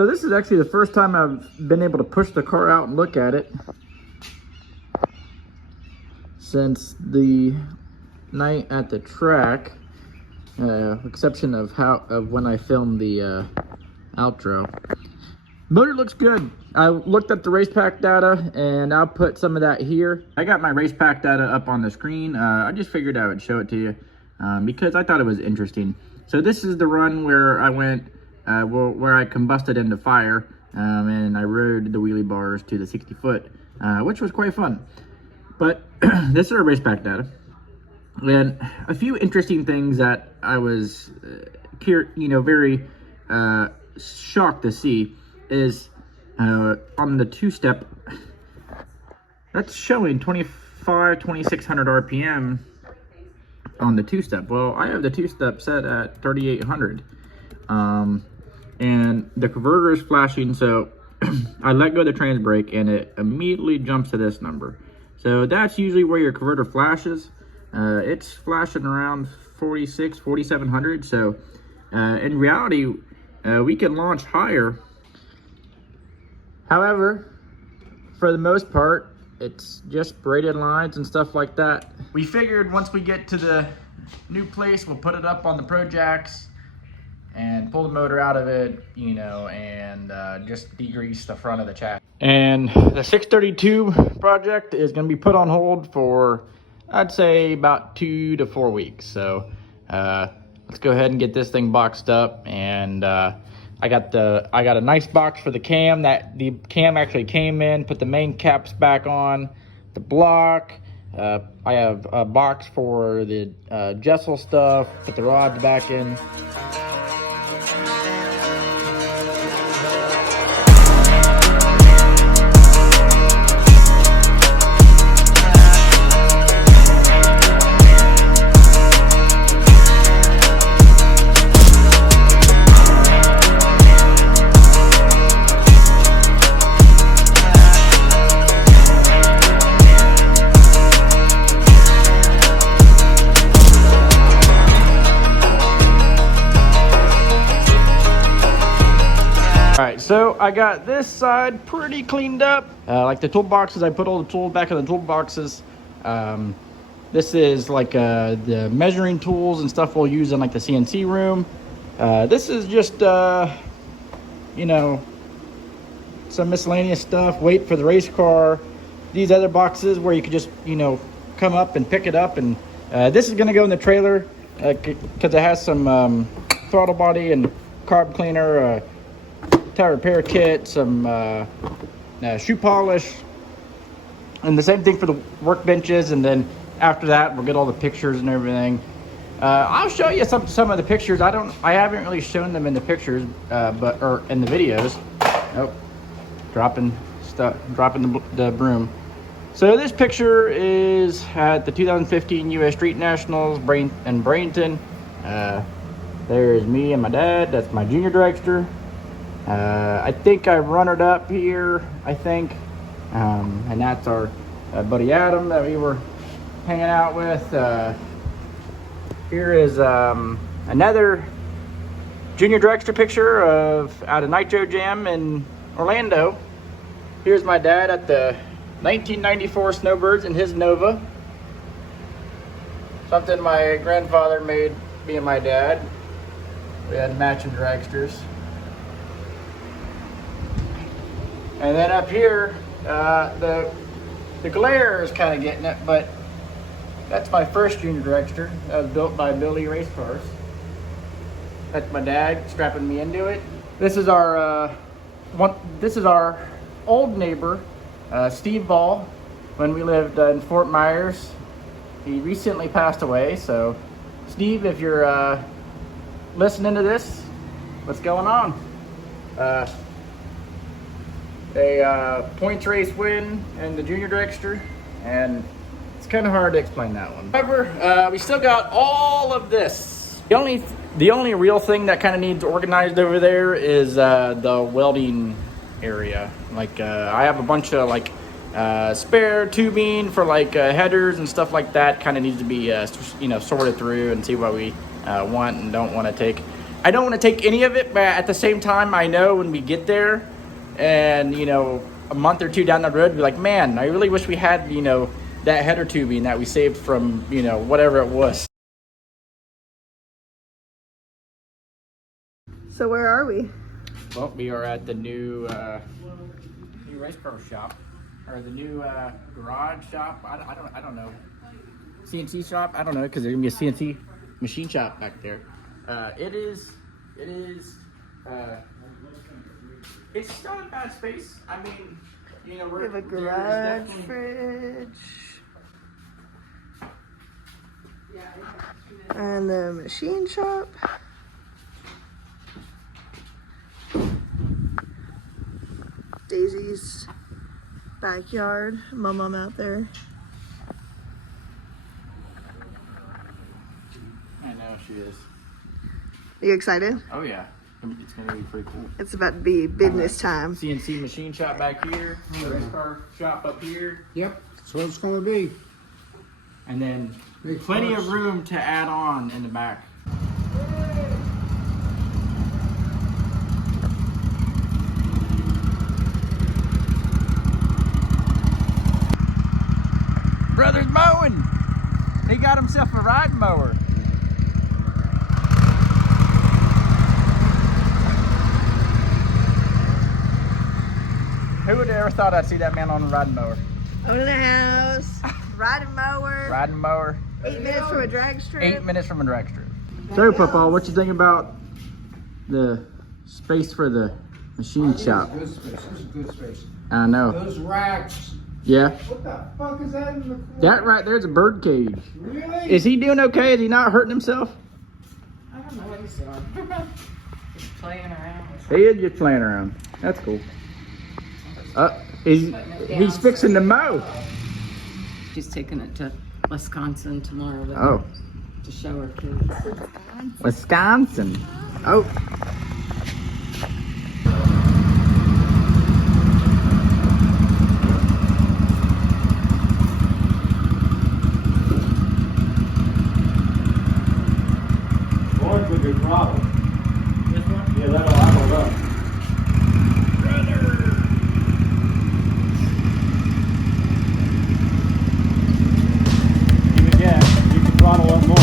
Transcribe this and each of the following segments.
So this is actually the first time I've been able to push the car out and look at it since the night at the track, exception of when I filmed the outro. Motor looks good. I looked at the race pack data and I'll put some of that here. I got my race pack data up on the screen. I just figured I would show it to you because I thought it was interesting. So this is the run where I went, where I combusted into fire and I rode the wheelie bars to the 60 foot, which was quite fun. But this is our race pack data. And a few interesting things that I was, very shocked to see is on the two-step, that's showing 2600 RPM on the two-step. Well, I have the two-step set at 3800, and the converter is flashing, so I let go of the trans brake and it immediately jumps to this number. So that's usually where your converter flashes. It's flashing around 4700, so in reality we can launch higher. However, for the most part, it's just braided lines and stuff like that. We figured once we get to the new place, we'll put it up on the Pro Jacks and pull the motor out of it, and just degrease the front of the chassis. And the 632 project is going to be put on hold for, I'd say, about 2 to 4 weeks. So let's go ahead and get this thing boxed up. And I got a nice box for the cam. That the cam actually came in. Put the main caps back on, the block. I have a box for the Jessel stuff. Put the rods back in. So I got this side pretty cleaned up. Like the toolboxes, I put all the tools back in the toolboxes. This is like the measuring tools and stuff we'll use in like the CNC room. This is just, some miscellaneous stuff, weight for the race car. These other boxes where you could just, come up and pick it up. And this is gonna go in the trailer because it has some throttle body and carb cleaner, tire repair kit, some shoe polish, and the same thing for the workbenches. And then after that, we'll get all the pictures and everything. I'll show you some of the pictures. I haven't really shown them in the pictures, or in the videos. Oh, dropping the broom. So this picture is at the 2015 U.S. Street Nationals in Bradenton. There's me and my dad. That's my junior dragster. I think I runnered up here, and that's our buddy Adam that we were hanging out with. Here is another junior dragster picture out of Nitro Jam in Orlando. Here's my dad at the 1994 Snowbirds in his Nova. Something my grandfather made me and my dad. We had matching dragsters. And then up here, the glare is kind of getting it, but that's my first junior dragster. That was built by Billy Race Cars. That's my dad strapping me into it. This is our old neighbor, Steve Ball, when we lived in Fort Myers. He recently passed away, so Steve, if you're listening to this, what's going on? A points race win in the junior dragster, and it's kind of hard to explain that one. However, we still got all of this. The only real thing that kind of needs organized over there is the welding area. Like I have a bunch of like spare tubing for like headers and stuff like that. Kind of needs to be sorted through and see what we want and don't want to take. I don't want to take any of it, but at the same time, I know when we get there and, you know, a month or two down the road, be like, man, I really wish we had, you know, that header tubing that we saved from, you know, whatever it was. So where are we? Well, we are at the new race car shop, or the new garage shop. I don't know. CNC shop. I don't know, because there's gonna be a CNC machine shop back there. It's still a bad space. I mean, you know, We have a garage fridge. And the machine shop. Daisy's backyard. My mom out there. I know she is. Are you excited? Oh yeah, it's gonna be pretty cool. It's about to be business time. CNC machine shop back here, race car shop up here. Yep, that's what it's gonna be. And then Big plenty cars. of room to add on in the back. Brother's mowing. He got himself a ride mower. Who would have ever thought I'd see that man on a riding mower? Owning a house, riding mower, Riding mower. 8 minutes from a drag strip. 8 minutes from a drag strip. So, Papa, what you think about the space for the machine shop? Good space, this is good space. I know. Those racks, Yeah. what the fuck is that in the corner? That right there's a bird cage. Really? Is he doing okay? Is he not hurting himself? I don't know what he's doing. Just playing around. He is just playing around. That's cool. He's fixing to mow. She's taking it to Wisconsin tomorrow Oh, to show her kids. Wisconsin. Oh. Orange with your throttle. This one? Yeah, that'll level up. Even gas, you can throttle up more.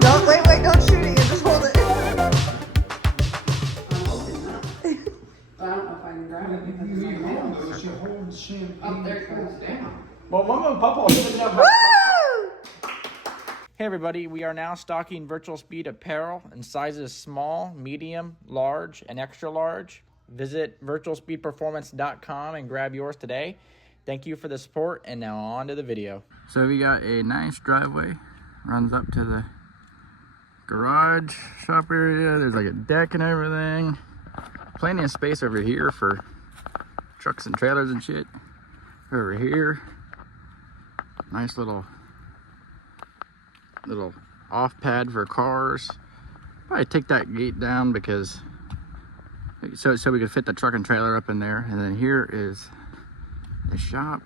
Don't wait, don't shoot it. Just hold it. I don't know if I can grab it because it's on the nails. She holds champagne. Oh, there it goes down. Well, Mama and Papa didn't know how. Woo! Hey everybody, we are now stocking Virtual Speed apparel in sizes small, medium, large, and extra large. Visit virtualspeedperformance.com and grab yours today. Thank you for the support, and now on to the video. So we got a nice driveway, runs up to the garage shop area. There's like a deck and everything. Plenty of space over here for trucks and trailers and shit. Over here, nice little off pad for cars. Probably take that gate down because so we could fit the truck and trailer up in there. And then here is the shop,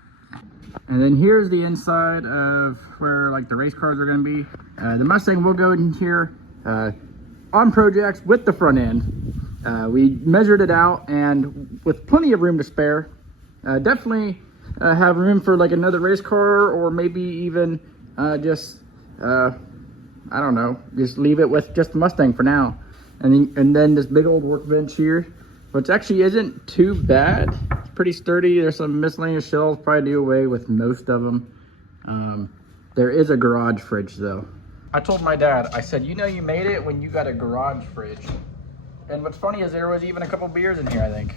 and then here's the inside of where like the race cars are going to be. The Mustang will go in here on projects with the front end. We measured it out, and with plenty of room to spare. Definitely have room for like another race car, or maybe even just I don't know, just leave it with just the Mustang for now. And then this big old workbench here, which actually isn't too bad. It's pretty sturdy. There's some miscellaneous shelves, probably do away with most of them. There is a garage fridge though. I told my dad, I said, you know you made it when you got a garage fridge. And what's funny is there was even a couple beers in here, I think.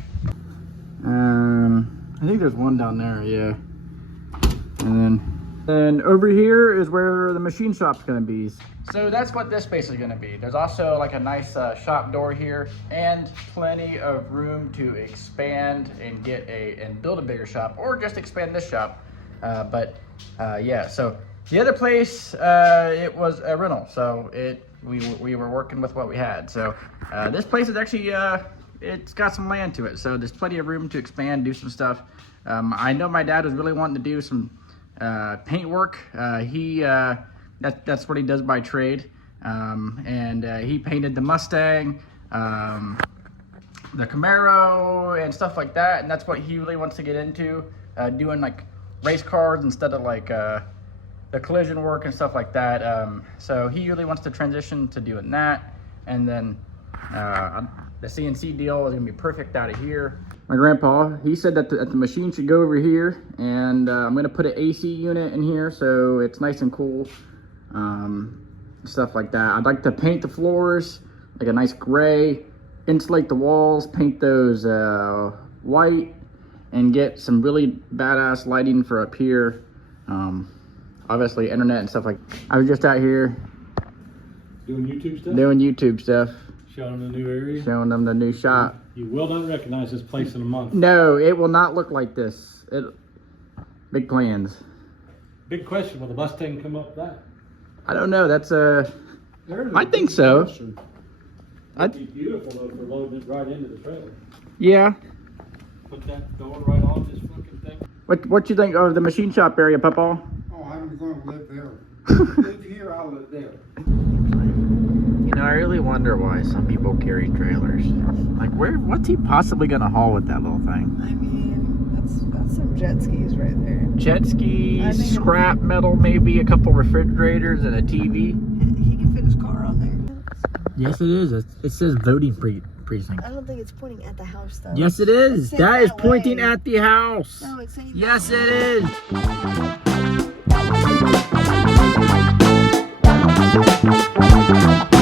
I think there's one down there, yeah. And then over here is where the machine shop's gonna be. So that's what this space is gonna be. There's also like a nice shop door here, and plenty of room to expand and build a bigger shop, or just expand this shop. Yeah, so The other place, it was a rental, so we were working with what we had. So this place is actually, it's got some land to it, so there's plenty of room to expand, do some stuff. I know my dad was really wanting to do some paint work. That's what he does by trade, and he painted the Mustang, the Camaro, and stuff like that, and that's what he really wants to get into, doing like race cars instead of like the collision work and stuff like that. So he really wants to transition to doing that, and then the CNC deal is gonna be perfect out of here. My grandpa, he said that the machine should go over here, and I'm gonna put an AC unit in here so it's nice and cool, stuff like that. I'd like to paint the floors like a nice gray, insulate the walls, paint those white, and get some really badass lighting for up here. Obviously internet and stuff like that. I was just out here Doing YouTube stuff? doing YouTube stuff, Showing them the new area? showing them the new shop. You will not recognize this place in a month. No, it will not look like this. Big plans. Big question, will the Mustang come up that? I don't know, that's There's a I think big so. question. It'd be beautiful though for loading it right into the trailer. yeah. Put that door right on this fucking thing. What you think of the machine shop area, Papa? Oh, I'm going to live there. Live here, I'll live there. You know, I really wonder why some people carry trailers. Like, what's he possibly gonna haul with that little thing? I mean, that's some jet skis right there. Jet I skis, think- scrap metal, maybe a couple refrigerators and a TV. He can fit his car on there. Yes, it is. It says voting precinct. I don't think it's pointing at the house though. Yes, it is. It's saying That is that pointing way. at the house. No, it's saying Yes, that it way. is.